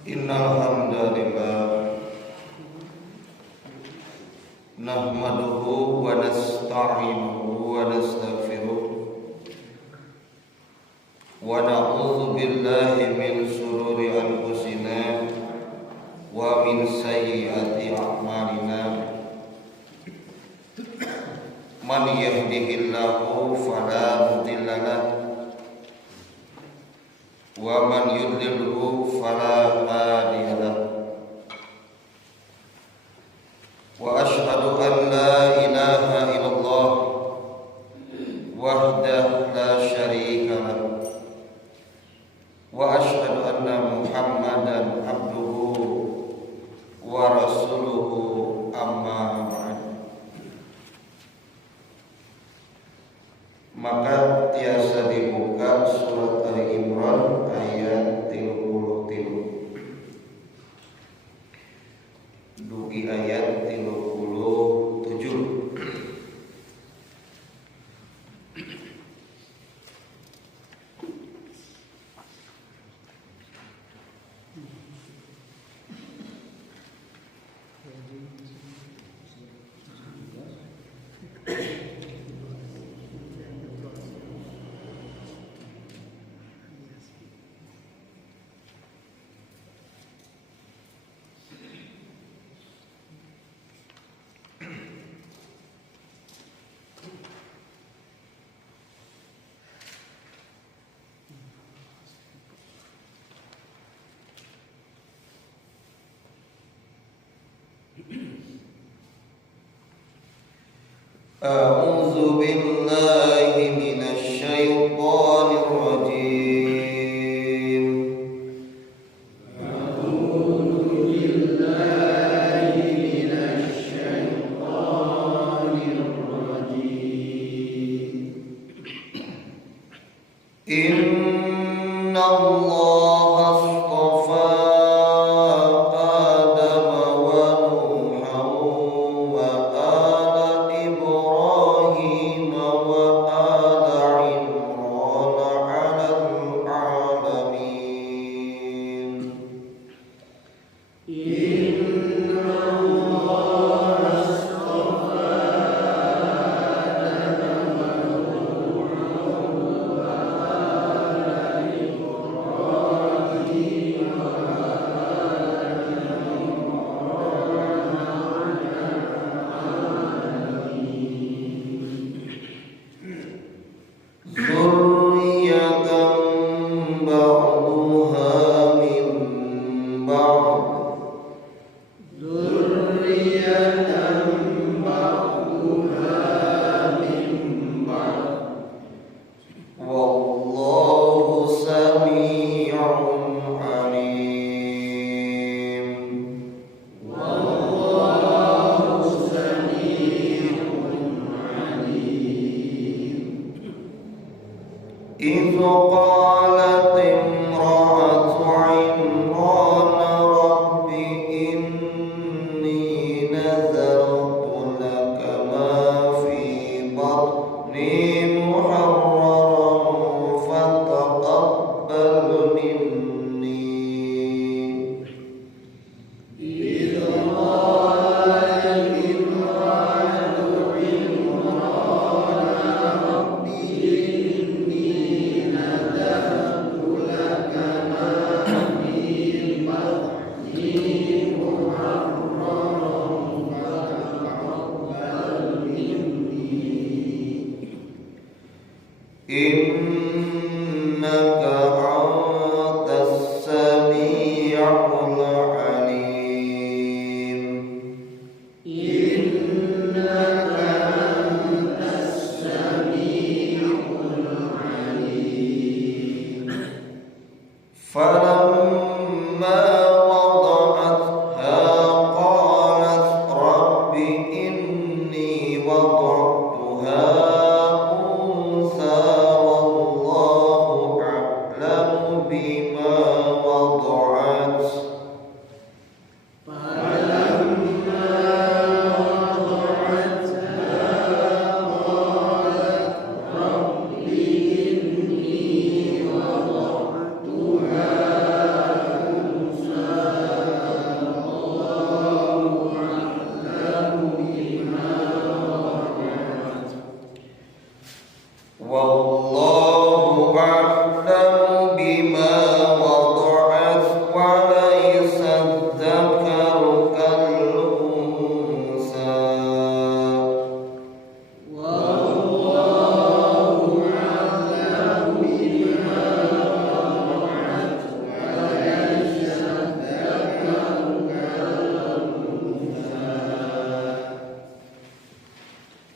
Innal hamdalillah nahmaduhu wa nasta'inuhu wa nastaghfiruh wa na'udzu billahi min shururi anfusina wa min sayyiati a'malina. Man yahdihillahu fala mudilla lahu wa man yudlilhu fala hadiya lahu. Wa asyhadu an la ilaha illallah wahdahu la syarika lahu wa asyhadu anna Muhammadan abduhu wa rasuluhu amma ba'd. Maka tiasa dibuka surat Ali Imran ayat 33 dugi ayat 37. A'udzu billahi minasy syaithanir rajim. A'udzu billahi minasy syaithanir rajim. Innallaha astafa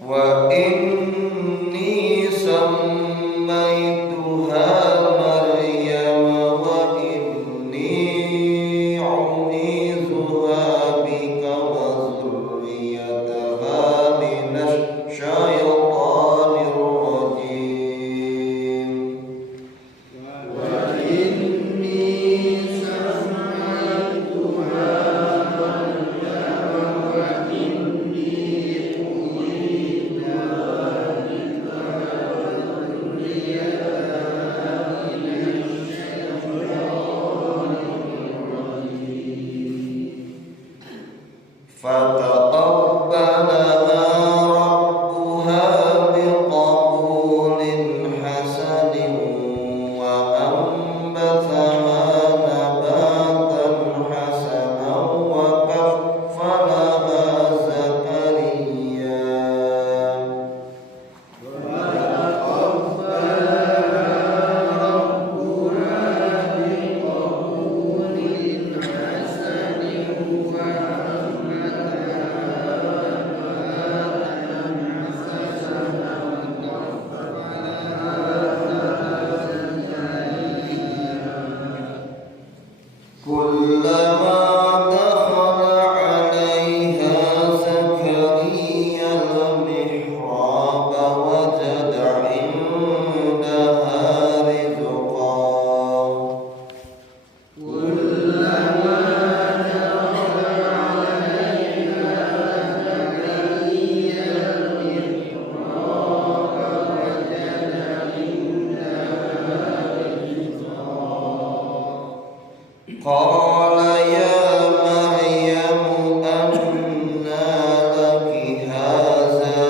wa inni sammaituha Maryam wa inni u'izuha bika wa zurriyataha minasy syaithanir rajim. فتقبلها ربها بقبول حسن وأنبتها نباتا حسنا وكفلها زكريا كلما دخل عليها زكريا المحراب وجد عندها رزقا قال يا مريم أنى لك هذا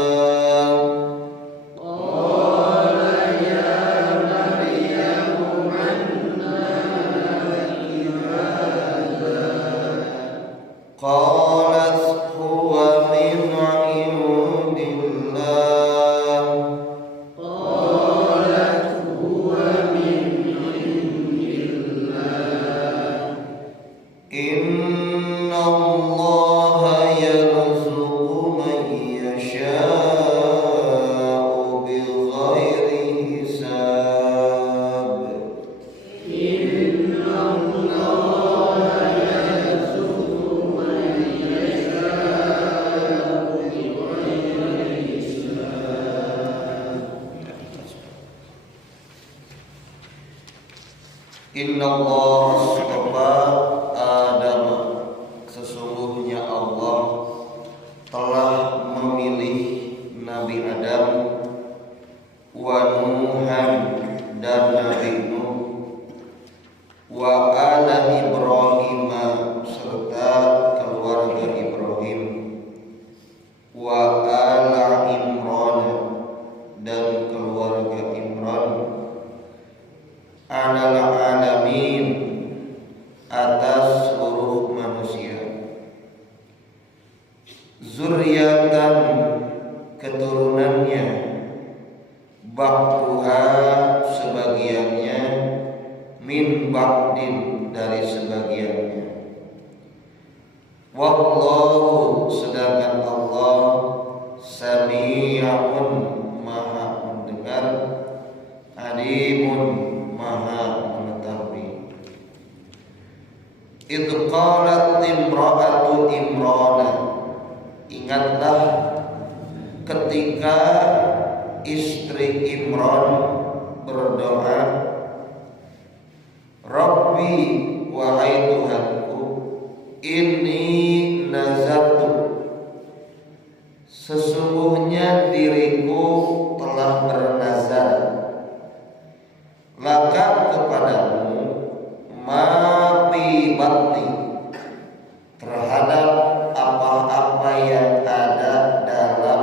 قالت هو من عند الله إن الله يرزق من يشاء بغير حساب Inna Allah astafa Adam, sesungguhnya Allah telah memilih Nabi Adam, wa Nuhan dan Nabi Nuh, wa ala Ibrahim serta keluarga Ibrahim, wa ala Imran dan keluarga Imran, alal alamin atas seluruh manusia, zuriatan keturunannya, ba'duha sebagiannya, min ba'din dari sebagiannya, wallahu sedangkan Allah sami'un maha mendengar, alimun maha mengetahui. Idh qalat imra'atu Imran, ingatlah ketika istri Imran berdoa, Rabbi wahai Tuhanku, inni nazartu, sesungguhnya diriku telah bernazar, laka kepadamu, ma fi batni, terhadap apa-apa yang ada dalam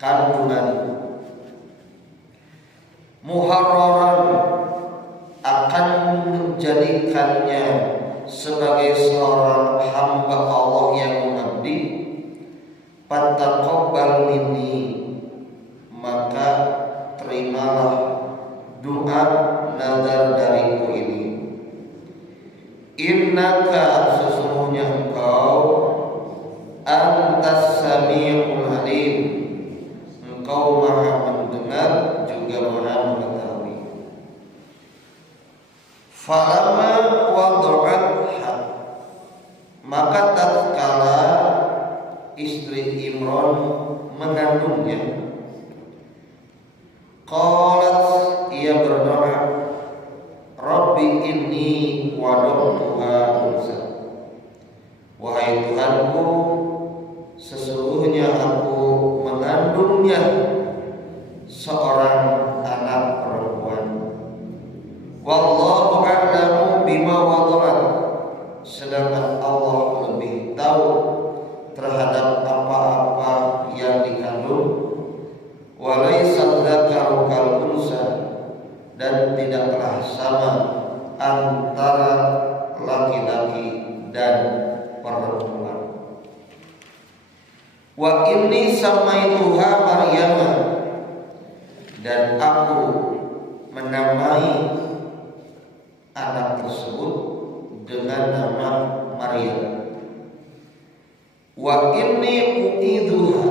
kandungan, muharraran akan menjadikannya sebagai seorang hamba Allah yang mengabdi, fataqabbal minni, maka terimalah doa nazar dariku ini. Innaka, sesungguhnya engkau, antas sami'ul alim, Engkau Maha mendengar juga Maha mengetahui. Falamma wada'atha, maka tatkala istri Imran mengandungnya, qalat, ia berdoa, Rabbi inni wada'tuha unsa, wahai Tuhanku, sesungguhnya aku mengandungnya seorang anak perempuan. Wallahu a'lamu bima wada'at, sedangkan Allah lebih tahu terhadap apa-apa yang dikandung. Walaysa dzakaru kal unsa, dan tidaklah sama antara laki-laki dan perempuan. Wa inni samaituha Maryam, dan aku menamai anak tersebut dengan nama Maryam. Wa inni u'iduha,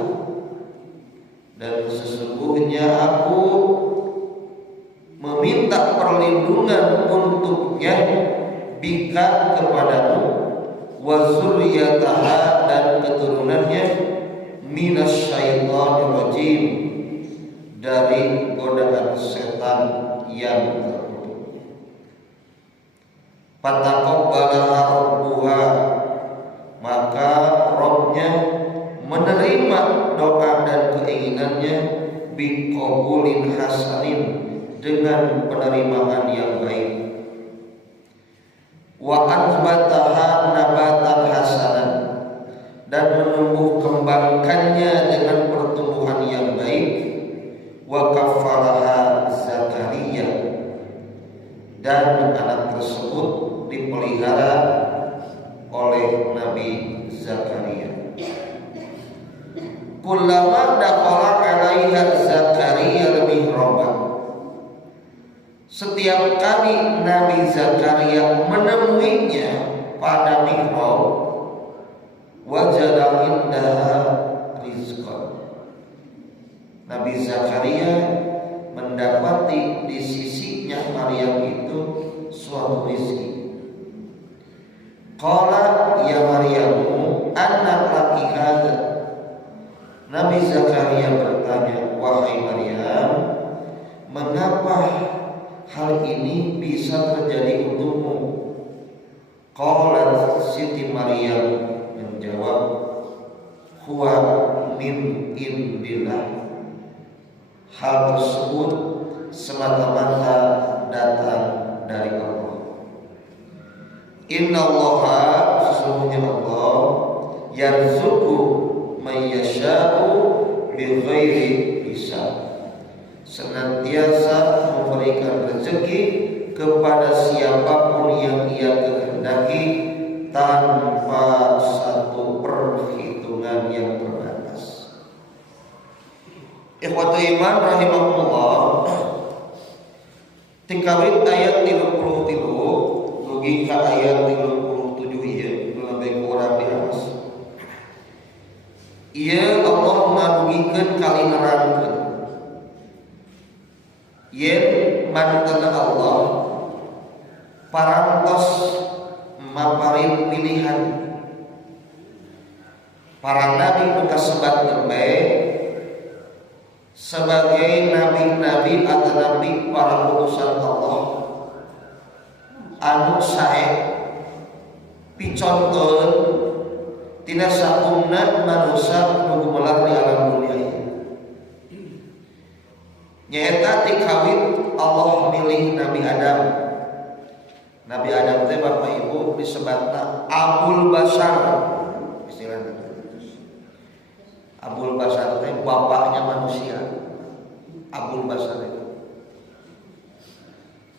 dan sesungguhnya aku meminta perlindungan untuknya, bika kepadamu, wa zurriyataha, dan keturunannya, minasyaitonir rajim, dari godaan setan yang terkutuk. Fataqabbalaha rabbuha, maka Rabbnya menerima doa dan keinginannya, biqabulin hasanin, dengan penerimaan yang baik. Wa anbataha nabatan hasanan, dan menumbuh kembangkannya dengan pertumbuhan yang baik. Wa kafalaha Zakaria, dan anak tersebut dipelihara oleh Nabi Zakaria. Kullama dakhala 'alaiha Zakaria al-mihraba, setiap kali Nabi Zakaria menemuinya pada mihrab, wajada indaha rizqan, Nabi Zakaria mendapati di sisinya Maryam itu suatu rezeki. Qala ya Maryamu anna laki hadza, Nabi Zakaria bertanya, wahai Maryam, mengapa hal ini bisa terjadi untukmu? Qalat, Siti Maryam menjawab, huwa min indillah, hal tersebut semata-mata datang dari Allah. Innallaha, sesungguhnya Allah, yarzuqu may yasha'u bighairi hisab, senantiasa memberikan rezeki kepada siapapun yang Ia kehendaki tanpa satu perhitungan yang terbatas. Ikhwatul iman rahimahullah, tingkawit ayat 33 dugi ka ayat 37 ieu lebih kurang di atas. Ieu Allah ngadugikeun kali nerangkeun yen mantena Allah parantos maparin pilihan para nabi nu kasebat nembe sebagai nabi-nabi atau nabi para utusan Allah anu sae piconteun tina sakumna manusia nu gumelar di alam dunia ini. Nyaeta tikawit Allah milih Nabi Adam. Nabi Adam teh Bapak Ibu disebatna Abul Basar, istilahnya. Abul Basar teh bapaknya manusia. Abul Basar itu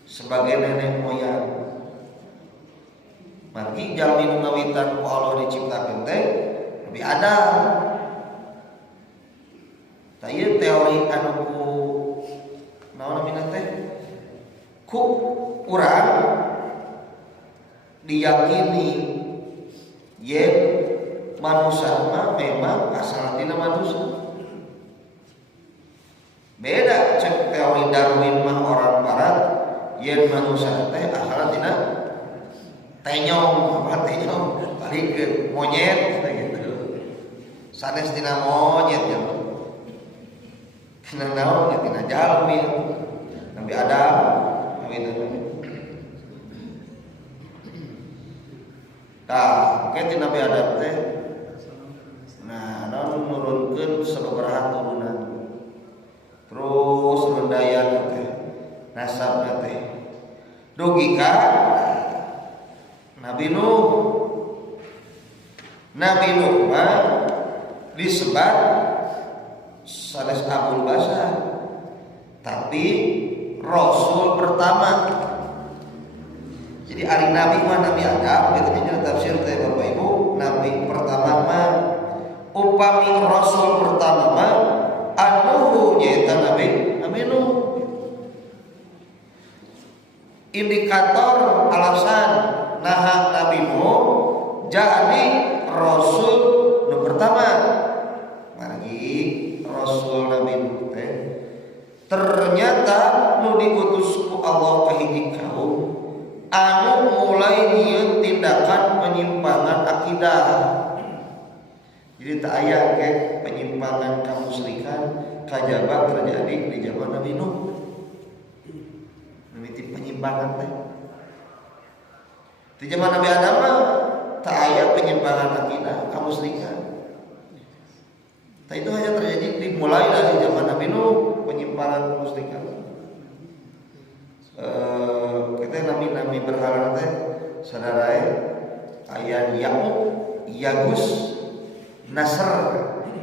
sebagai nenek moyang. Margi jalmi nu ngawitan ku Allah diciptakeun teh Nabi Adam. Tah ieu teori anu ku naon namina teh ku urang diyakini yen manusia mah memang asal tina manusia. Darwin mah orang barat, yen manusia teh asal tina tenyong, apa tenyong? Balik monyet gitu. Sanes tina monyet ya. Tina naon ya tina jalmi. Nabi Adam, Nabi. Tah, mungkin Nabi Adam teh naon nurunkeun sababaraha turunan. Terus rendayan teh nasabna teh dugi ka Nabi Nuh. Nabi Nuh mah disebat sanes Abul Bashar, tapi Rasul pertama. Jadi ari Nabi mah Nabi Adam, gitu nya tafsir teh Bapak Ibu. Nabi pertama mah upami Rasul pertama mah anu nyaeta Nabi Nuh. Indikator alasan nah Nabi Nuh jadi Rasul nu pertama. Mari Rasul Nabi Nuh teh ternyata nu diutus ku Allah ka hiji kaum anu mulai nyieun tindakan penyimpangan akidah. Jadi tak aya ke penyimpangan kamusyrikan kajaba terjadi di zaman Nabi Nuh. Mimiti penyimpangan teh. Di zaman Nabi Adam mah tak aya penyimpangan akidah kamusyrikan. Itu hanya terjadi dimulai dari zaman Nabi Nuh penyimpangan kamusyrikan. Kita nabi berhala teh sadarae aya Ya'uq, Yagus, Nasr.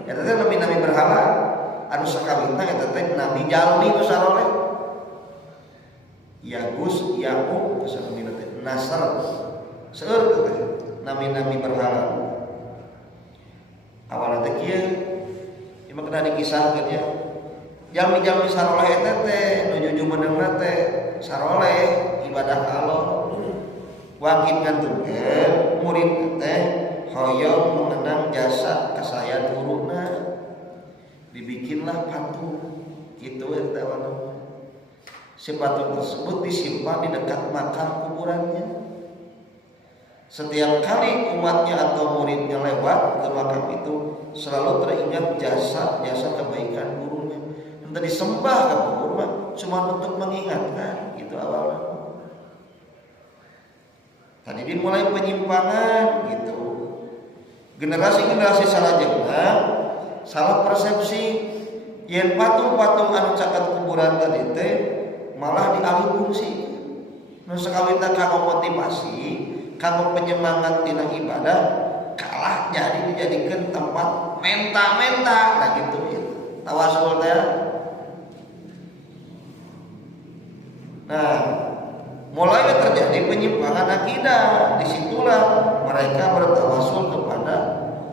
Eta teh nabi berhala anu sakawitna eta teh nabi jalmi nu saroleh. Yagus, Ya'uq sakawitna teh Nasr. Seueur teh nabi berhala. Awalna teh kieu ieu kena dikisahkeun ya. Jalmi-jalmi saroleh eta teh nuju menengna teh saroleh ibadah ka Allah. Wangkin ngantungkeun murid teh hoyong mengenang jasa kasayan guruna. Dibikinlah patung kitu eta anu. Si patung tersebut disimpan di dekat makam kuburannya. Setiap kali umatnya atau muridnya lewat ke makam itu selalu teringat jasa kebaikan gurunya. Entah disembah ke guru mah cuma untuk mengingatkan gitu awalnya. Tadi dimulai penyimpangan gitu. Generasi salajengna salah persepsi yen patung-patung anu caket kuburan tadi teh malah dialih fungsi. Nu sakawitna kanggo motivasi, kanggo penyemangat tina ibadah kalah jadi dijadikeun tempat menta-menta nah gitu. Tawasul teh. Nah, mulai terjadi penyimpangan akidah. Disitulah mereka bertawasul kepada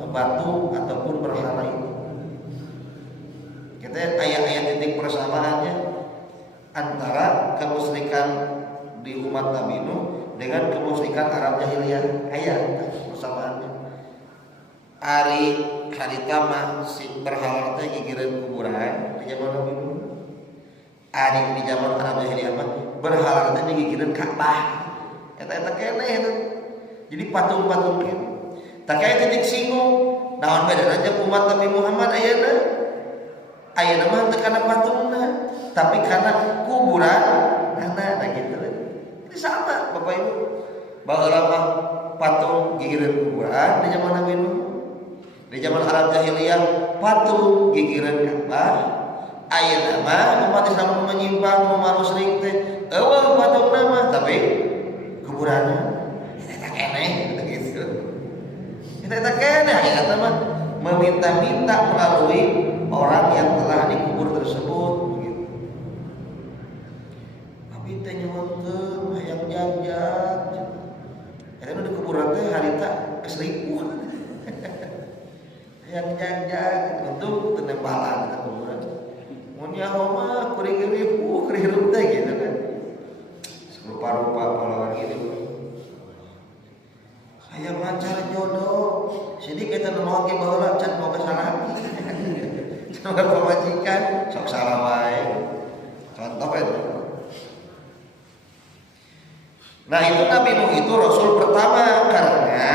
batu ataupun berhala itu. Kita ayat-ayat titik persamaannya antara kemusyrikan di umat Nabi Nuh dengan kemusyrikan Arab jahiliyah. Ayat persamaannya. Ari harita mah si berhala teh gigireun kuburan di zaman Nabi Nuh. Ari di zaman Arab jahiliyah mah berhala teh gigireun Ka'bah. Eta keneh eta. Jadi patung-patung kieu. Tak kaya titik singgung. Naon bedana jeung umat Nabi Muhammad ayeuna? Ayeuna mah teu kana patungna, tapi kana kuburan. Nah gitu. Ini sama Bapak Ibu. Baheula mah patung gigireun kuburan di zaman Nabi Nuh. Di zaman Arab jahiliyah patung gigireun Ka'bah. Ayeuna mah umat Islam menyimpang musyrik teh eueuh patungna mah tapi kuburanna. Eta keneh gitu. Eta keneh aya mah meminta-minta melalui orang yang telah dikubur tersebut begitu. Tapi teh nyuwunkeun hayang janjat. Eta nu di kuburan teh harita keseripuh. Hayang janjat untuk tenempalan ka kuburan. Mun nyaho mah kuring ripuh hirup teh gitu kan. Rupa-rupa pahlawan gitu. Hayang lancar jodoh. Jadi kita nemoke baheula can boga salaki. Coba pamajikan sok salah wae. Contoh itu. Nah itu Nabi Nuh itu Rasul pertama, karena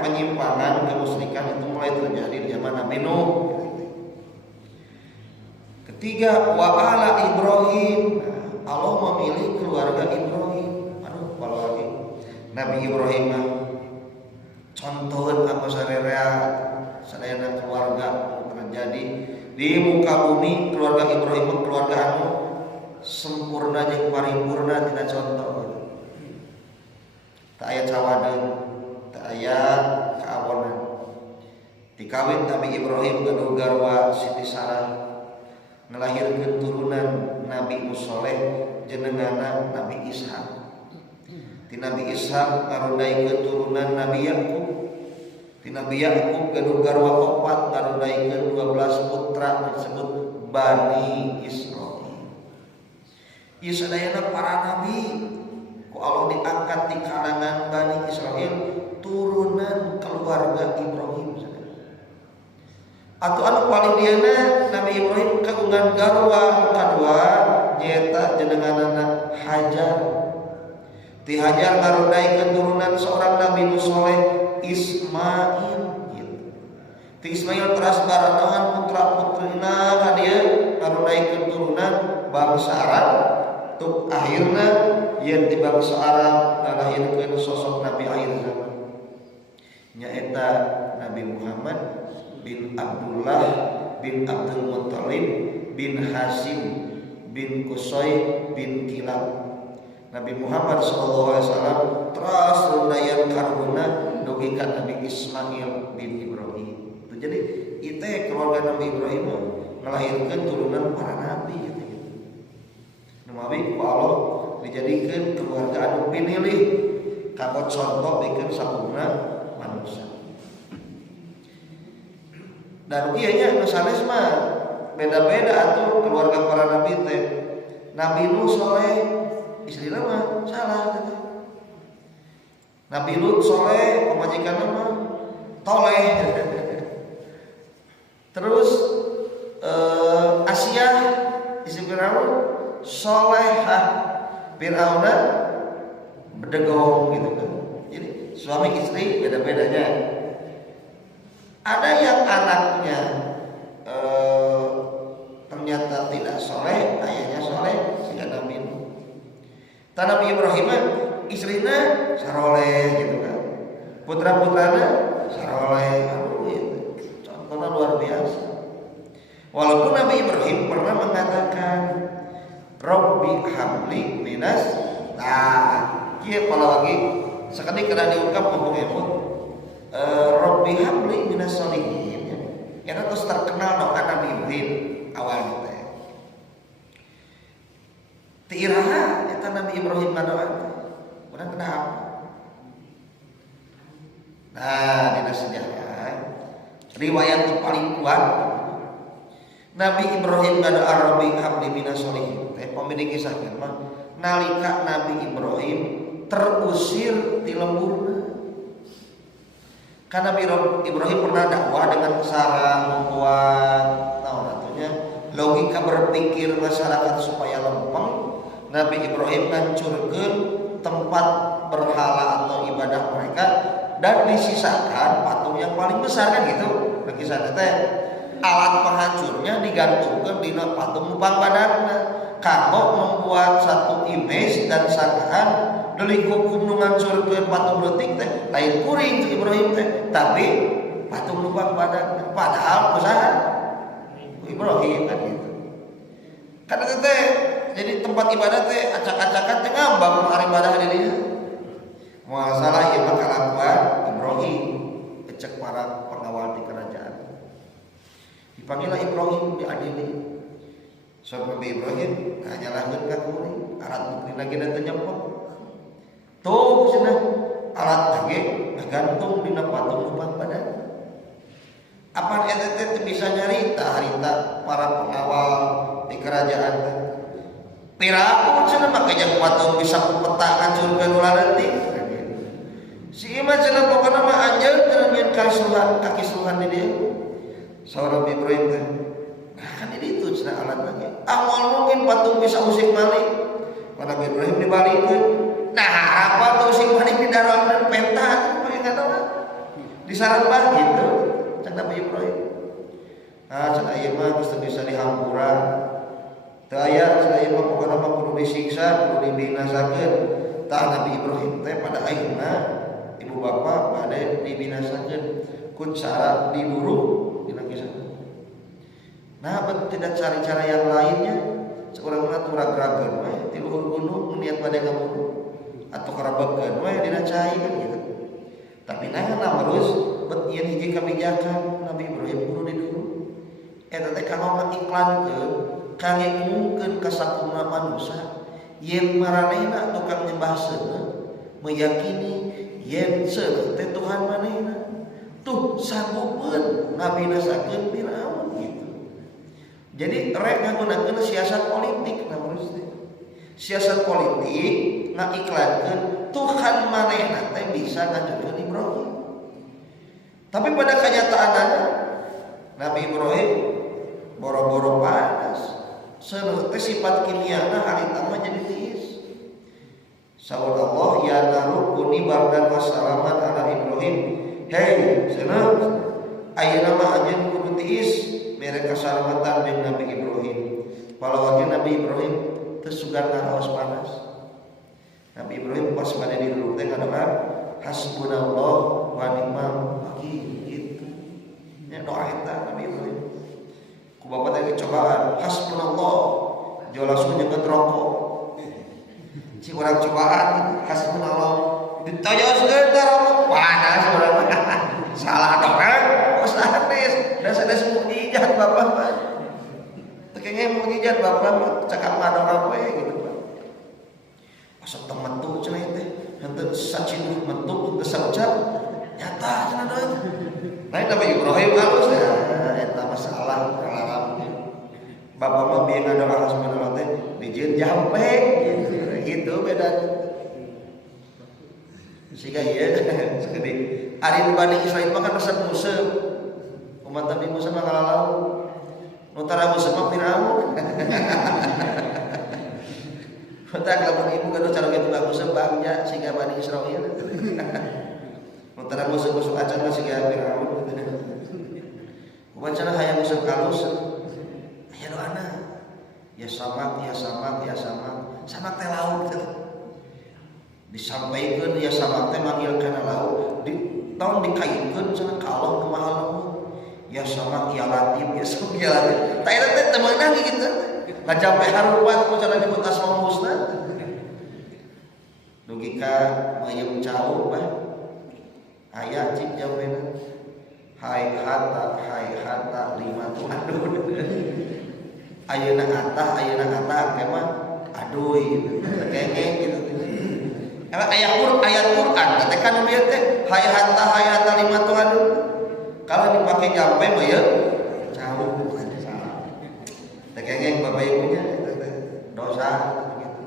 penyimpangan kemusyrikan itu mulai terjadi di zaman Nabi Nuh. Ketiga, wa ala Ibrahim. Allah memilih keluarga Ibrahim. Aduh, kalau lagi Nabi Ibrahim contohin apa sarerea sadayana keluarga terjadi di muka bumi. Keluarga Ibrahim keluarga anu sempurna jeung paripurna tina contoh. Tak aya cawadeun, tak aya kaawonan. Dikawin Nabi Ibrahim gaduh garwa Siti Sarah, ngelahirkeun turunan Nabi Musoleh jenenganna Nabi Ishak. Ti Nabi Ishak ngarudaikeun turunan Nabi Yakub. Ti Nabi Yakub gaduh garwa opat ngarudaikeun 12 putra disebut Bani Israil. Ieu sadayana para nabi ku Allah diangkat di kalangan Bani Israil turunan keluarga Ibrahim. Atau anu paling diana Nabi Ibrahim kagungan garwa kadua nyaeta jenenganna Hajar. Ti Hajar ngarudaikeun turunan seorang Nabi nu saleh Ismail. Ti Ismail teras baranahan putra-putrina ka dieu ngarudaikeun turunan bangsa Arab. Tuk akhirna yen di bangsa Arab ngalahirkeun sosok Nabi akhir zaman. Nyaeta Nabi Muhammad bin Abdullah bin Abdul Muttalib bin Hasim bin Qusay bin Kilab. Nabi Muhammad SAW terus rundayan karuna dugikan Nabi Ismail bin Ibrahim. Itu jadi itu keluarga Nabi Ibrahim melahirkan turunan para nabi gitu. Nabi Allah dijadikan keluarga anu pinilih kanggo contoh bikin sakumna manusia. Dan ianya nu sanes mah beda-beda atuh keluarga para nabi teh. Nabi Nuh saleh, istrina mah salah teh. Nabi Lut saleh, pamajikanna mah toleh. Terus Asia istri Firaun solehah, Firauna bedegong gitu kan. Jadi suami istri beda-bedanya. Ada yang anaknya ternyata tidak soleh, ayahnya soleh, sehingga Nabi Nuh. Nabi Ibrahim istrinya saroleh gitu kan, putra-putranya saroleh, gitu. Contohnya luar biasa. Walaupun Nabi Ibrahim pernah mengatakan Rabbi habli minas kia kalau lagi sekali kena diungkap ngomong ebut Rabbi habli minas solihin. Ya terus terkenal doa Nabi Ibrahim awal teh. Ti iraha eta Nabi Ibrahim ngadoa. Urang kenapa? Nah, dina sejarah riwayat itu paling kuat Nabi Ibrahim ngadoa Rabbi habli minas solihin. Teh pamili kisahkeun mah nalika Nabi Ibrahim terusir di lembur. Karena Ibrahim pernah dakwah dengan cara membuat logika berpikir masyarakat supaya lempeng. Nabi Ibrahim hancurkan tempat berhala atau ibadah mereka dan disisakan patung yang paling besar kan gitu. Bagi saya alat penghancurnya digantungkan di patung mupang badanna. Kanggo membuat satu image dan sangkaan delik hukum nu ngancurkeun patung leutik teh lain kuring Ibrahim teh, tapi patung lubang badan padahal usaha Ibrahim kan gitu. Karena teh jadi tempat ibadah teh acak-acakan teh ngambang hari ibadah di dieu. Moal salah ieu mah kalakuan Ibrahim cek para pengawal di kerajaan. Dipanggillah Ibrahim diadili. Nabi Ibrahim nyalahkeun ka kuring, alat bukti lagi dan terjemput. Tuh cenah alat lagi gantung dina patung lubang badan. Apa eta teh bisa nyarita harita para pengawal di kerajaan teh. Piraku cenah make jeung patung bisa peta hancurkeun ulah leutik. Si imah cenah pokona mah anjeun nyen kaki suhan di dieu. Saur Ibrahim teh. Nah kan itu cenah alat lagi. Amal mungkin patung bisa usik malik. Nabi Ibrahim dibalikeun. Nah, apa tuh usik malik di dalam penta pakai kata di sarang gitu. Cak Nabi Ibrahim. Cak ieu mah geus bisa dihampura. Teu aya cak ieu mah pokona mah kudu disiksa, kudu dibinasakeun. Tah Nabi Ibrahim teh pada ayeuna ibu bapa bade dibinasakeun ku cara diburu dina kisah. Nah, tidak cari cara yang lainnya. Seorang mah turag-rageun we ti luhur gunung niat bade ngabunuh atau karabekeun we dina cai kan gitu. Tapi nah terus bet ieu hiji kabijakan Nabi Ibrahim kudu diduru. Eta teh kanggo ngiklankeun, kangge ngumumkeun ka sakumna manusia yen maranehna tukang nyembah seuneu meyakini yen seuneu teh Tuhan manehna. Tuh sanggupeun ngabinasakeun Firaun gitu. Jadi rek ngagunakeun siasat politik namun siasat politik ngiklankeun Tuhan manehna teh bisa ngajurkeun Ibrahim. Tapi pada kenyataanna Nabi Ibrahim boro-boro panas. Seuneu teh sifat kimiana harita mah jadi tiis. Saur Allah ya naru kuni bardan wassalaman ala Ibrahim. Hei, seuneu ayeuna mah anjeun kudu tiis mere kasalamatan deui Nabi Ibrahim. Palawan Nabi Ibrahim teu sugan ngaraos panas. Nabi Ibrahim pas pada di dulu teh ngadoa hasbunallah wa ni'mal wakil gitu. Nya doa eta Nabi Ibrahim. Ku bapa teh cobaan hasbunallah jo langsung nyeget rokok. Si urang cobaan hasbunallah ditojoskeun teh rokok panas urang salah doa sanes da sanes mukjizat bapak mah. Teu kenging mukjizat bapak mah cakap ngadoa we gitu. Asal tementu cenah teh henteu sacinuh mentu geus saucap nyata cenah deui. Lain Nabi Ibrahim halus eta masalah alam. Bapak mah bieu ngadoa hasbunallah teh dijieun jampe gitu bedana. Siga ieu sakeuti ari Bani Israil mah kan resep Musa. Umat Nabi Musa mah ngalalau. Nu tara Musa mah Firaun. Tak lamun ibu gaduh cara kitu bagus bangja siga Bani Israil. Nu tara Musa acan mah siga Firaun. Wacana hayang Musa kalus. Aya doana. Ya samak, ya samak, ya samak. Samak teh laut teh. Disampaikeun ya samak teh manggil kana laut. Tahun dikaitkeun cenah kalong nu mahal ya samak ya latif ya samak ya latif. Tah eta teh teu meunang kitu. Ngajampe harupat ku cara nyebut asmaul husna. Dugi ka mayem cau bah. Aya cik jawabna. Hai hata lima tuadun. Ayeuna atah ke mah aduy. Kengeng gitu. Ayat Quran teh kan bieu teh hai hata lima tuadun. Kalau dipakai jampe mah ya cau. Kengeng bapak ibunya dosa gitu.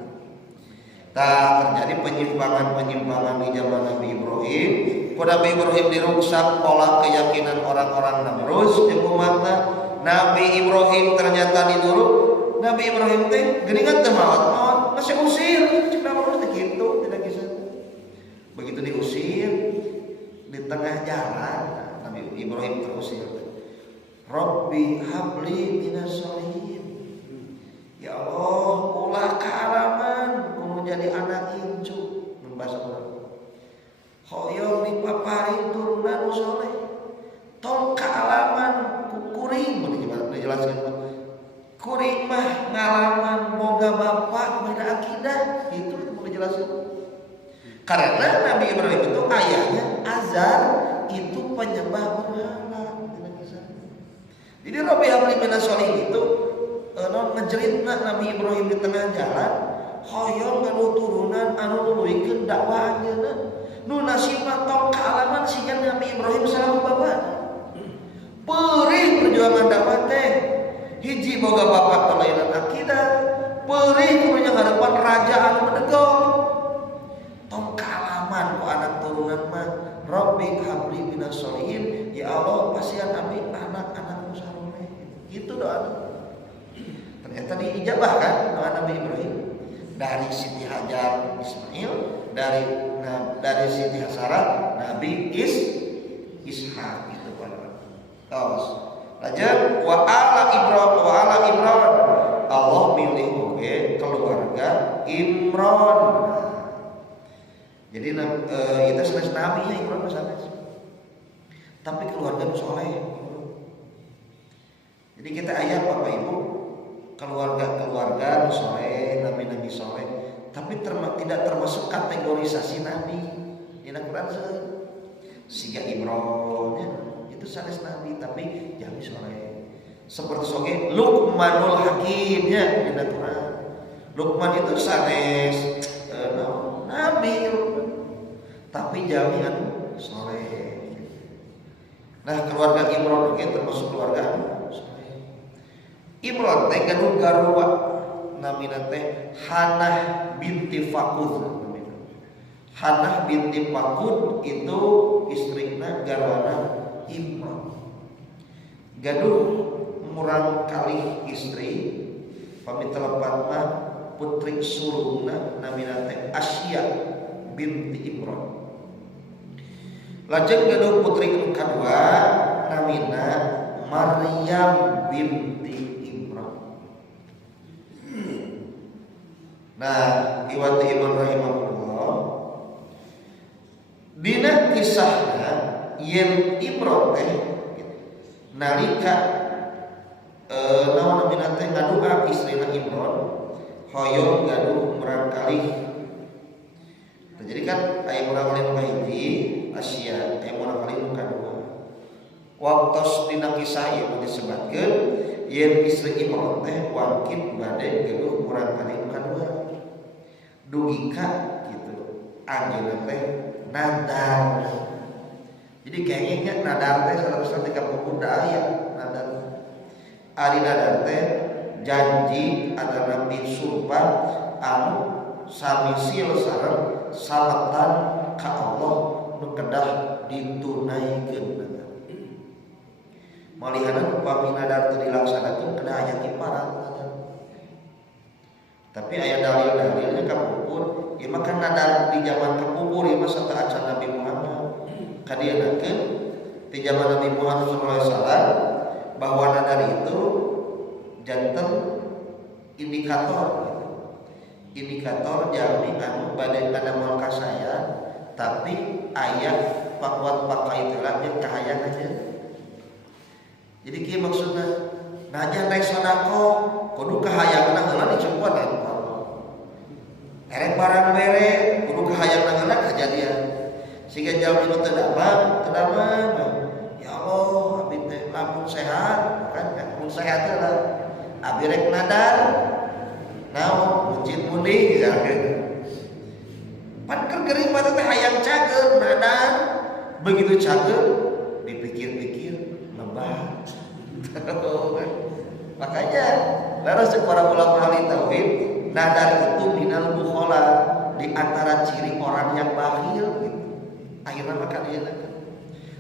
Tak terjadi penyimpangan di zaman Nabi Ibrahim. Nabi Ibrahim diruksak pola keyakinan orang-orang Namrus di umatna. Nabi Ibrahim ternyata didulu. Nabi Ibrahim teh geuningan teu maot masih usir cik Namrus teh kitu tidak kisah. Begitu diusir di tengah jalan Nabi Ibrahim terusir. Rabbi habli minas sholihin. Ya Allah, ulah kaalaman kudu jadi anak incu membasa urang. Hoyong dipaparing turunan soleh. Tong kaalaman ku kuring mun dijelaskeun. Kuring mah ngalaman boga bapak beda akidah, itu mau dijelaskeun. Karena Nabi Ibrahim itu ayahnya Azar itu penyembah berhala. Jadi Rabbi habli minas sholihin itu ngejeritna Nabi Ibrahim di tengah jalan hoyong anu turunan anu nuluykeun dakwah anjeunna nu nasibna tong kaalaman sigan Nabi Ibrahim salaku bapa perih perjuangan dakwah teh hiji boga bapak kelainan akidah perih kumaha ngarepan raja anu medegong tong kaalaman ku anak turunan mah Rabbi habli minas sholihin ya Allah pasian abi anak-anak nu saleh gitu doa. Ternyata tadi ijabah kan doa Nabi Ibrahim dari Siti Hajar Ismail, dari Siti Hasarat Nabi Ishak gitu Pak. Terus lanjut wa ala Imran Allah milih oge keluarga Imran. Jadi itu sanes Nabi ya Imran sanes. Tapi keluarga soleh. Jadi kita ayat Bapak Ibu keluarga soleh, nabi-nabi soleh, tapi tidak termasuk kategorisasi nabi. Di Al-Quran siga Imran ya, itu sanes nabi tapi jami soleh. Seperti soge Luqmanul Hakim ya di Al-Quran. Luqman itu sanes nabi tapi jami soleh. Nah keluarga Imran itu termasuk keluarga Imran teh gaduh garwa namina teh Hanah binti Fakud. Hanah binti Fakud itu istrina garwana Imran. Gaduh murang kalih istri pamitelepet mah putri sulungna namina teh Asya binti Imran. Lajeng gaduh putri kedua namina Maryam binti Nah, iwati Imam rahimahullah dina kisahna yen Imran teh nalika naon namina teh ngaduha istrina Imran hoyong gaduh murang kalih. Jadi kan aya murang kalih nu kahiji Asya, aya murang kalih nu kadua. Waktos dina kisah ieu disebutkeun yen istri Imran teh wangkit bade gaduh murang kalih nu kadua. Dugika gitu anjeunna teh nadar. Jadi kayaknya nadar teh salah ketika pemuda aya nadar. Ari nadar teh janji antara nabi sumpah anu samisil sareng salatan ka Allah nu kedah ditunaykeun. Malihana upami nadar teu dilaksanakeun kedah aya kiparat. Tapi aya dalil-dalilnya kapupur, ieu mah kan nadar di zaman kapupur ieu mah sata acan Nabi Muhammad. Kadienakeun di zaman Nabi Muhammad sallallahu alaihi wasallam bahwa nadar itu janten indikator gitu. Indikator jami anu bade kadamel ka saya, tapi aya pakuat pakai telah jeung kahayang aja. Jadi kieu maksudna najan rek sedekah kudu kahayangna heula dicumpuan. Erek barang bere kudu kahayangna heula kajadian. Siga jalmi nu teu damang, ya Allah abdi teh lamun sehat, kan lamun sehat teh lah. Abdi rek nadar naon masjid mundi misalkeun. Pan keur geuring mah teh hayang cager nadar, begitu cager dipikir-pikir lebah. Makanya laras para ulama ahli tauhid nadar itu minal bukhala, di antara ciri orang yang bakhil gitu. Akhirnya maka dia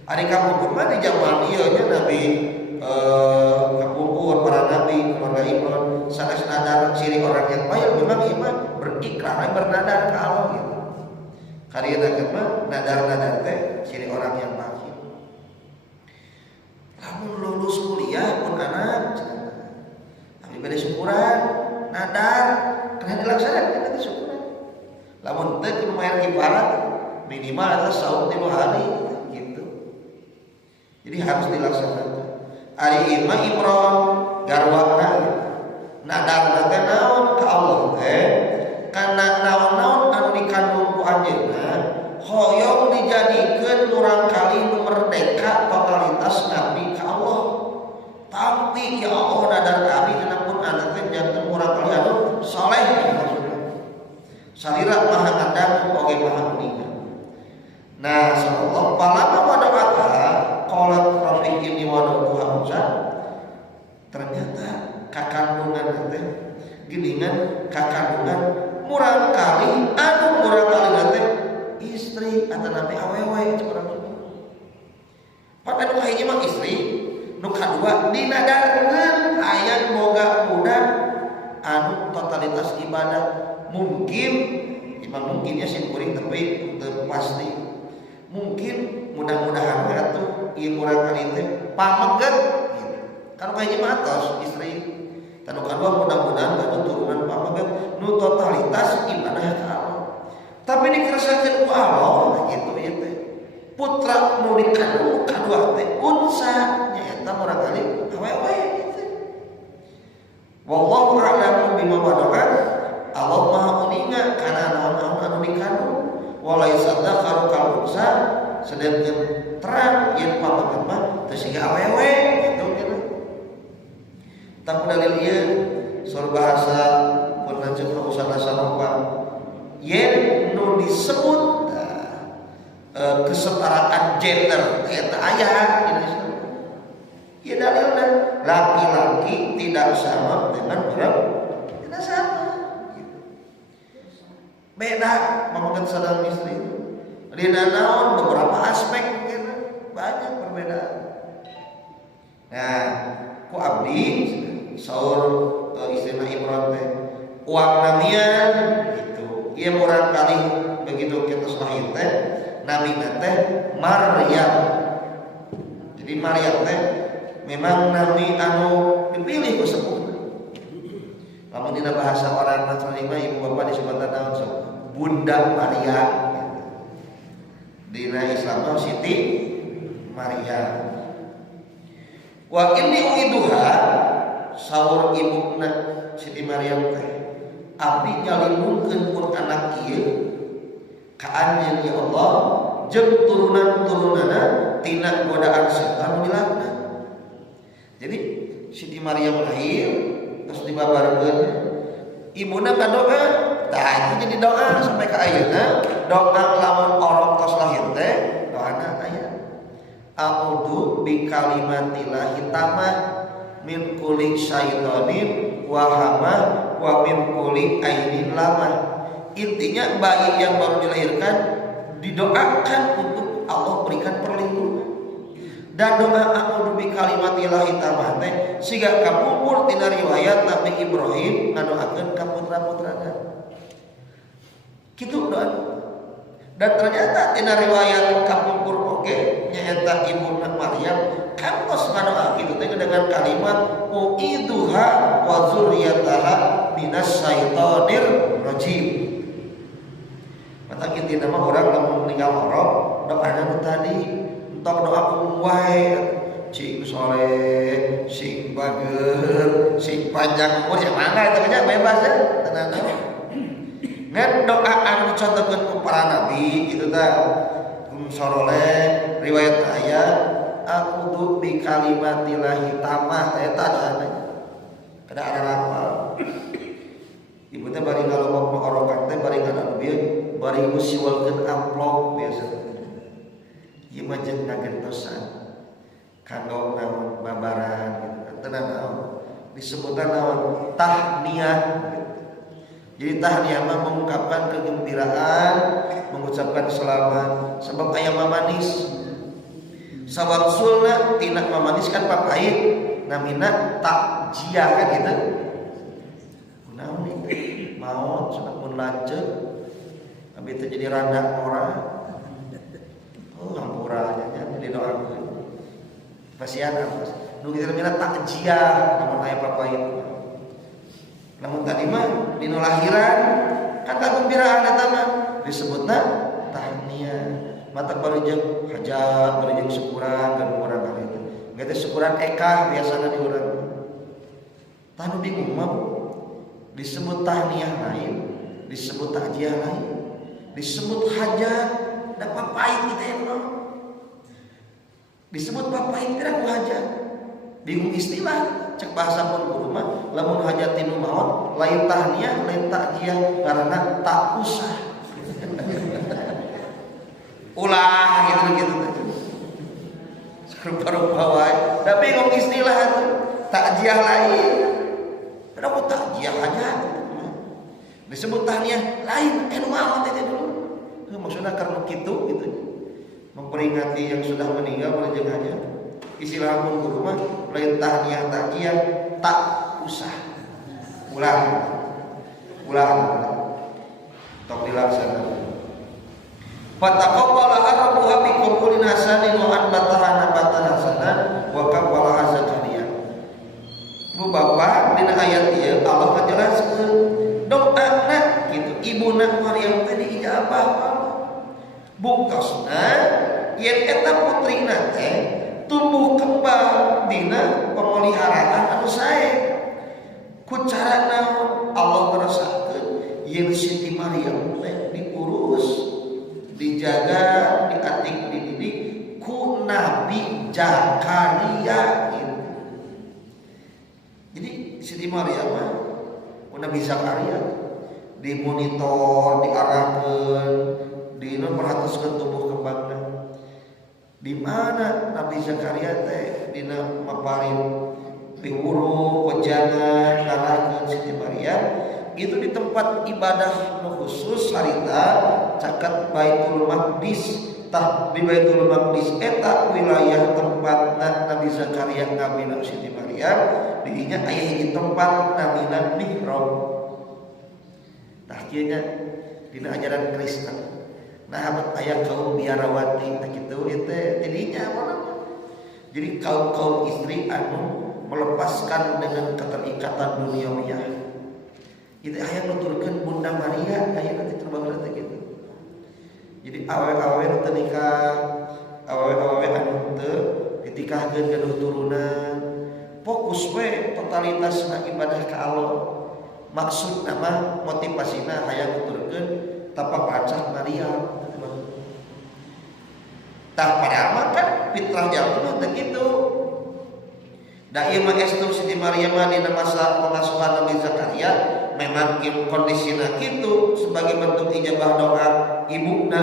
ari kapupur mah di zaman ieu nya Nabi kapupur para nabi keluarga Imran sanes nadar ciri orang yang bakhil memang iman berikrar bernadar ka Allah gitu. Karieuna mah nadar-nadar teh ciri orang yang bakhil. Lamun lulus kuliah pun anak tapi bade syukuran nadar kena dilaksanakan kita syukuran. Lamun teu kudu mayar kifarat minimal adalah saum 3 hari gitu. Jadi harus dilaksanakan. Ari imah Imran garwana nadar teh naon ka Allah teh kana naon-naon anu dikandung ku anjeunna hoyong dijadikeun urang kali nu merdeka totalitas nabi ka Allah. Tapi ya Allah nadar kami kenapun anaknya jantan urang kali anu saleh maksudna. Salira maha ngandang oge maha kuningan. Nah, sallallahu palama wada'ata qalat rabbi inni wada'tuha unsa. Ternyata kakandungan teh geuningan kakandungan murang kali anu murang kali teh istri atau nabi awewe urang. Pada nu kahiji mah istri, nu kadua dinadarkeun aya boga budak totalitas ibadah mungkin mungkinnya sih kuring tapi pasti mungkin mudah-mudahan atuh ieu urang kali teh pameget gitu. Kan kayak matos istri tanu kadua mudah-mudahan kada turunan pameget nu totalitas ibadah ka Allah tapi dikeresakeun ku Allah gitu ieu teh putra nu dikandung kadua teh unsa nyaeta barangkali awewe gitu. Wallahu a'lamu bima wada'an. Allah Maha uninga kana naon-naon anu dikandung. Walaisa dzakaru kal unsa sedangkeun terang yen pameget mah teu siga awewe gitu gitu. Tang dalil ieu sur bahasa pun lanjut ka usana sarupa yen nu disebut kesetaraan gender eta aya dina Islam. Ieu dalilna laki-laki tidak sama dengan perempuan. Tidak sama. Beda memakan saudara istri. Dina naon beberapa aspek gitu. Banyak perbedaan. Nah, ku abdi saur istrina Imran teh uang namian gitu. Ieu urang kali begitu kita lahir teh namina teh Maryam. Jadi Maryam teh memang nami anu dipilih ku sepuh. Lamun dina bahasa orang Nasrani mah ibu bapak disebutna naon sok? Bunda Maria. Dina Islam mah Siti Maria. Wa inni uiduha saur ibuna Siti Maryam teh abdi nyalimunkeun pun anak ieu ka anjeun ya Allah jeung turunan-turunana tina godaan setan dilaknat. Jadi Siti Maryam lahir terus dibabarkeun ibuna kadoa tah itu jadi doa sampai ka ayeuna doa lamun orang tos lahir teh doana aya a'udzu bi kalimatillahi tamah min kulli syaitonin wa hamah wa min kulli ainin lamah. Intinya bayi yang baru dilahirkan didoakan untuk Allah berikan perlindungan. Dan doa a'udzu bi kalimatillahi tamah teh siga kapungkur tina riwayat Nabi Ibrahim ngadoakeun ka putra-putrana. Kitu doa. Dan ternyata tina riwayat kapungkur oge nyaeta ibuna Maryam kantos ngadoa kitu teh dengan kalimat uiduha wa dzurriyyataha minas syaitonir rajim. Mata intina mah urang lamun meninggal haram doana nu tadi entok doa umum wae cing soleh sing bager sing panjang umur ya mangga eta nya bebas ya tenan. Ngan doa anu dicontohkeun ku para nabi kitu tah soroleh riwayat aya a'udzu bi kalimatillahi tamah eta doana kada ada hafal. Ibu teh bari ngalobok orokan teh bari ngana bieu bari musiwalkeun amplop biasa. Ieu mah jeung ngagentosan kanggo naon babaran gitu. Tenan naon disebutna naon tahniyah. Jadi tahniyah mah mengungkapkan kegembiraan, mengucapkan selamat sebab aya mamanis. Sawaksulna tina mamanis kan papait namina takjiah kan gitu. Naon ieu maot cenah mun lanceuk abi teh jadi randa orang. Oh hampura nya jadi doakeun. Pasian apa? Nu kitu namina takjiah namun aya papait. Namun tadi mah dina lahiran kan kagembiraan eta mah disebutna tahniyah. Mata barejeung hajat, barejeung syukuran dan urang kali itu. Gete syukuran ekah biasana di urang. Tanu bingung mah disebut tahniyah lain, disebut takjiah lain, disebut hajat, da papait kita yang disebut papait kira ku hajat. Bingung istilah, cek bahasa pun guru mah lamun hajat tinu maot lain tahniyah, lain takjiah karena tak usah. Ulah gitu. Serupa-rupa wae. Da bingung istilah itu takjiah lain. Kenapa takjiah aja? Disebut tahniyah lain, anu maot itu dulu. Maksudnya karena kitu gitu. Memperingati yang sudah meninggal oleh jeung hajat. Istilah pun guru mah lain tahniyah takjiah tak usah. Ulang. ulang tok dilaksanakan. Fataqabbalaha rabbuha bi qabulin hasanin wa anbataha nabatan hasanan wa qabbalaha Zakaria. Bu Bapak dina ayat ieu Allah ngajelaskeun doana gitu ibuna Maryam teh diijabah bukosna yen eta putrina teh tumbuh kembang dina pemeliharaan anu sae ku cara naon Allah ngerasakeun yen Siti Maryam teh diurus dijaga diatik dididik ku Nabi Zakaria gitu. Jadi Siti Maryam ku Nabi Zakaria dimonitor diarahkeun dina perhatuskeun tumbuh kembangna. Di mana Nabi Zakaria teh dina maparin piwuru wejangan ngarahkeun Siti Maryam itu di tempat ibadah nu khusus sarita caket Baitul Maqdis. Tah di Baitul Maqdis eta wilayah tempatna Nabi Zakaria ngabina Siti Maryam dinya aya hiji tempat namina mihrab. Tah kieu nya dina ajaran Kristen. Nah, aya kaum biarawati teh kitu teh tidinya mana. Jadi kaum istri anu melepaskan dengan keterikatan duniawiah. Itu aya nuturkeun Bunda Maria aya nanti terbang teh gitu. Jadi awewe nu teu nikah, awewe anu teu ditikahkeun gaduh turunan, fokus we totalitasna ibadah ka Allah. Maksudna mah motivasina hayang nuturkeun tapak pacah Maria. Tah padahal mah kan fitrah jalma teh kitu. Da ieu mah estu Siti Maryam dina masa pengasuhan Nabi Zakaria memang kondisina kitu sebagai bentuk ijabah doa ibuna.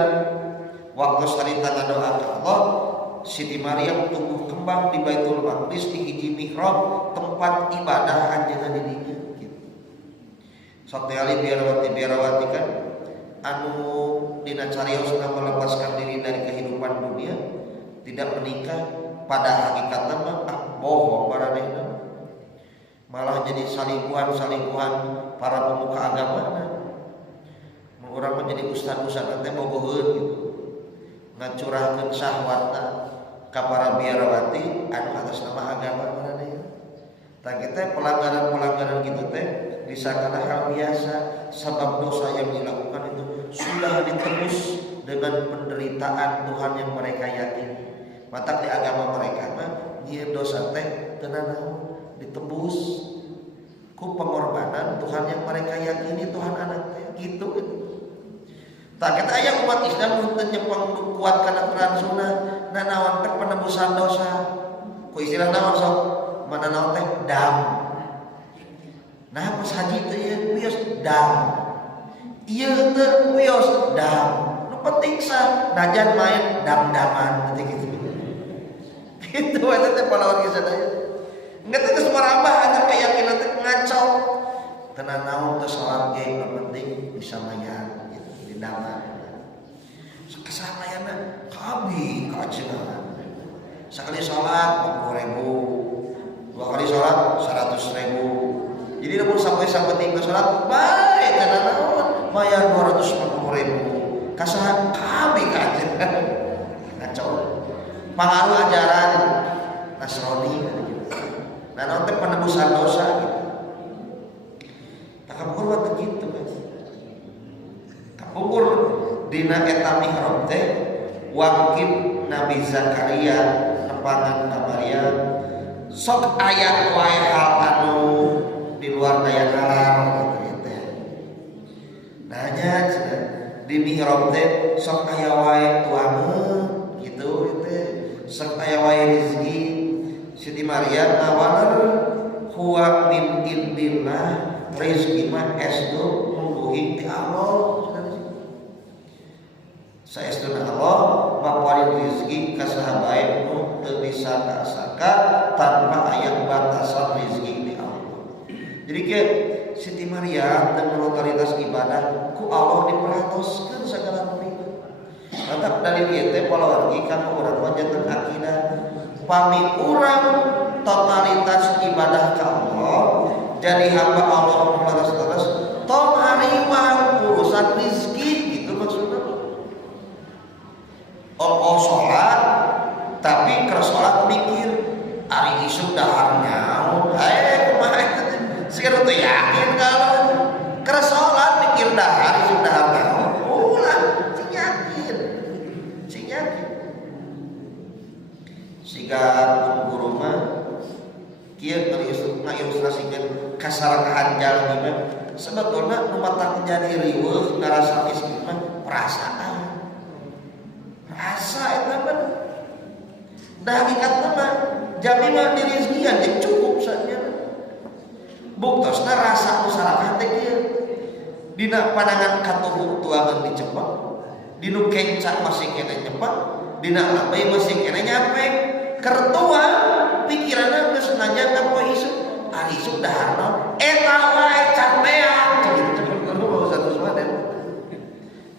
Waktu sarita ngadoa ka Allah, Siti Maryam tumbuh kembang di Baitul Maqdis di hiji mihrab tempat ibadah anjeunna di dinya kitu. Sok teh ali biarawati kan anu dina cariosna melepaskan diri dari kehidupan dunia, tidak menikah, pada hakikatna mah bohong baranehna. Malah jadi salingkuhan para pemuka agama. Urang menjadi ustad-ustad teh bogoheun gitu. Ngacurahkeun syahwatna ka para biarawati anu atas nama agama baranehna. Tah kita pelanggaran-pelanggaran gitu teh disangkana hal biasa, sebab dosa yang dilakukan itu sudah ditebus dengan penderitaan Tuhan yang mereka yakini. Mata di agama mereka mah ieu dosa teh teu nanaon ditebus ku pengorbanan Tuhan yang mereka yakini Tuhan anak teh gitu. Tak kita aya umat Islam teu nyepeng kuat kana Quran Sunnah nanaon teh penebusan dosa. Ku istilah naon sok? Mana naon teh dam. Nah pas haji teh ieu wios dam. Ieu teh wios dam. Nu penting sah najan main dam-daman gitu. Itu eta teh pahlawan geus sadaya. Engke teh geus marambah anya keyakinan teh ngacau. Tenan naon teh salat ge yang penting bisa mayar gitu di dama. Sakasah mayarna kabi ka ajeunna. Sakali salat 50.000. Dua kali salat 100.000. Jadi lamun sampai penting salat bae tenan naon mayar 250.000. Kasaha kabi ka ajeunna. Ngacau. Pengaruh ajaran Nasrani gitu. Nah, nanti penebusan dosa gitu. Tak kapur mah gitu kan. Kapur dina eta mihrab teh wakil Nabi Zakaria nepangan ka Maryam sok aya wae hal anu di luar daya nalar gitu teh. Nanya di mihrab teh sok aya wae tuangeun gitu teh. Sok aya wae rezeki Siti Maryam nawanar huwa min indillah rezeki mah esdu mungguhi ti Allah. Saestuna Allah maparin rezeki ka saha bae nu teu disangka-sangka tanpa aya batasan rezeki ti Allah. Jadi ke Siti Maryam dan otoritas ibadah ku Allah diperhatoskeun sagala nuliba. Mantap dari ieu teh palawargi kanggo urang mah janten akidah pami urang totalitas ibadah ka Allah jadi hamba Allah terus tong hariwang urusan rezeki gitu maksudnya. Oh sholat tapi keur sholat mikir ari isuk dahar nyaho. Kumaha eta teh? Sieun teu yakin kalau keur sholat mikir dahar isuk dahar nyaho. Ulah sing yakin. Sing yakin. Siga guru mah kieu ngailustrasikeun kasarakahan jalmi mah sebetulna nu matak jadi riweuh ngarasa miskin mah perasaan. Rasa eta mah da hakikatna mah jami mah diri rezeki teh cukup saja. Buktosna rasa usaha teh kieu. Dina pandangan katuhu tuangan dicepet, dinu kencak masih kene nyepet, dina labai masih kene nyampe. Kertua pikiranna geus najan poe isuk, ari isuk dahar naon? Eta wae capean. Kudu bawa satu suaden.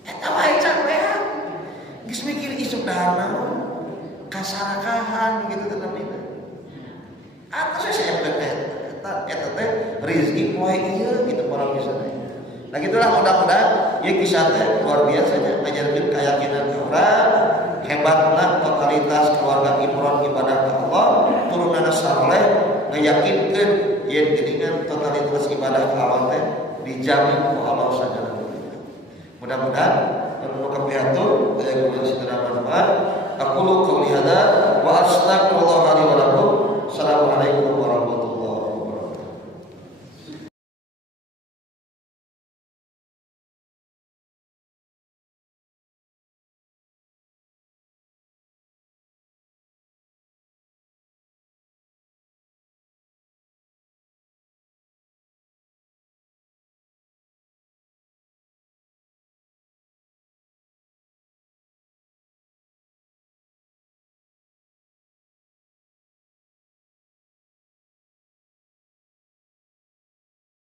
Eta wae capean. Geus mikir isuk dahar naon? Kasarakahan gitu teh namina. Atos saya eta teh rezeki poe ieu gitu para misalnya. Nah gitulah mudah-mudahan ya kisah teh luar biasanya ngajarkeun keyakinan orang hebatna totalitas keluarga Imron ibadah ke Allah turunana saleh ngayakinkeun yen geuningan totalitas ibadah ka Allah teh dijamin ku Allah sajana. Mudah-mudahan anu kapiatu aya guna sidana manfaat. Aqulu qouli hadza wa astaghfirullah